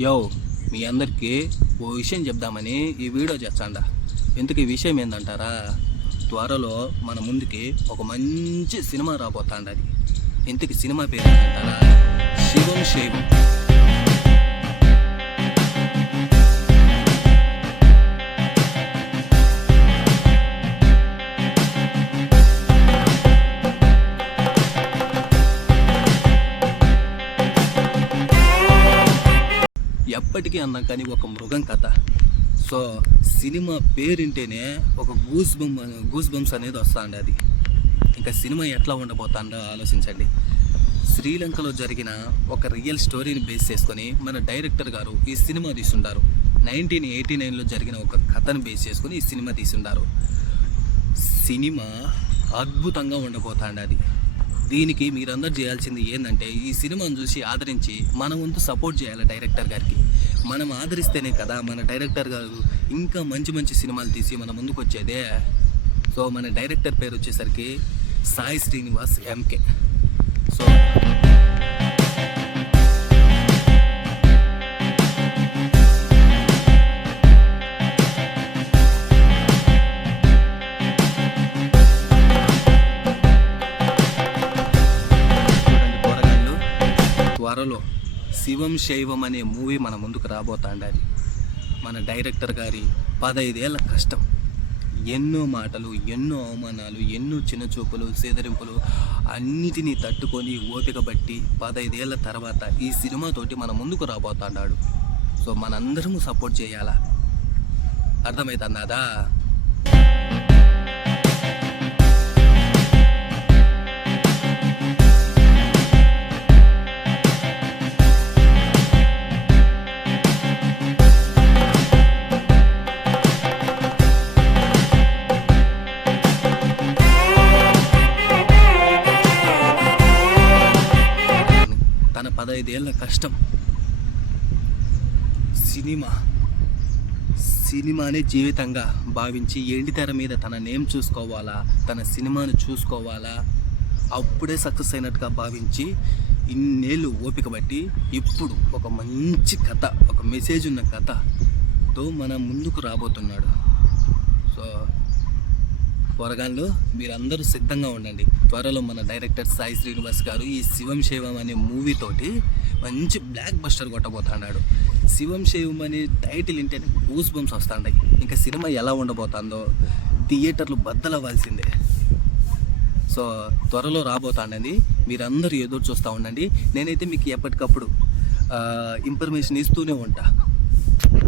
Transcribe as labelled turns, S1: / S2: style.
S1: యో మీ అందరికీ ఓ విషయం చెప్దామని ఈ వీడియో చేస్తాండ. ఎందుకు ఈ విషయం ఏందంటారా? త్వరలో మన ముందుకి ఒక మంచి సినిమా రాబోతాండది. ఇంతకి సినిమా పేరు ఏంటంటారా శివం శైవం. ఎప్పటికీ అన్నాం కానీ ఒక మృగం కథ. సో సినిమా పేరింటేనే ఒక గూస్ బొమ్ గూస్ బంప్స్ అనేది వస్తుంది అది. ఇంకా సినిమా ఎట్లా ఉండబోతుందో ఆలోచించండి. శ్రీలంకలో జరిగిన ఒక రియల్ స్టోరీని బేస్ చేసుకొని మన డైరెక్టర్ గారు ఈ సినిమా తీసుండారు నైన్టీన్ ఎయిటీ నైన్లో జరిగిన ఒక కథను బేస్ చేసుకొని ఈ సినిమా తీసుండారు సినిమా అద్భుతంగా ఉండబోతాండి అది. దీనికి మీరందరూ చేయాల్సింది ఏంటంటే ఈ సినిమాను చూసి ఆదరించి మన వంతు సపోర్ట్ చేయాలి డైరెక్టర్ గారికి. మనం ఆదరిస్తేనే కదా మన డైరెక్టర్ గారు ఇంకా మంచి మంచి సినిమాలు తీసి మన ముందుకు వచ్చేదే. సో మన డైరెక్టర్ పేరు వచ్చేసరికి సాయి శ్రీనివాస్ ఎంకే సో త్వరలో శివం శైవం అనే మూవీ మన ముందుకు రాబోతాండాలి మన డైరెక్టర్ గారి పదైదేళ్ళ కష్టం. ఎన్నో మాటలు ఎన్నో అవమానాలు ఎన్నో చిన్నచూపులు సేదరింపులు అన్నిటినీ తట్టుకొని ఓపిక బట్టి పదైదేళ్ళ తర్వాత ఈ సినిమాతోటి మన ముందుకు రాబోతాడాడు. సో మనందరము సపోర్ట్ చేయాలా? అర్థమవుతుందా పదహైదేళ్ళ కష్టం. సినిమా. సినిమానే జీవితంగా భావించి ఎండితెర మీద తన నేమ్ చూసుకోవాలా తన సినిమాను చూసుకోవాలా అప్పుడే సక్సెస్ అయినట్టుగా భావించి ఇన్నేళ్ళు ఓపిక బట్టి ఇప్పుడు ఒక మంచి కథ ఒక మెసేజ్ ఉన్న కథతో మన ముందుకు రాబోతున్నాడు. సో త్వరగాళ్ళు మీరందరూ సిద్ధంగా ఉండండి. త్వరలో మన డైరెక్టర్ సాయి శ్రీనివాస్ గారు ఈ శివం శైవం అనే మూవీ తోటి మంచి బ్లాక్ బస్టర్ కొట్టబోతున్నాడు. శివం శైవం అనే టైటిల్ వింటేనే గూస్ బంప్స్ వస్తాయి ఇంకా సినిమా ఎలా ఉండబోతుందో థియేటర్లు బద్దలవ్వాల్సిందే. సో త్వరలో రాబోతాండండి మీరందరూ ఎదురు చూస్తూ ఉండండి. నేనైతే మీకు ఎప్పటికప్పుడు ఇన్ఫర్మేషన్ ఇస్తూనే ఉంటా.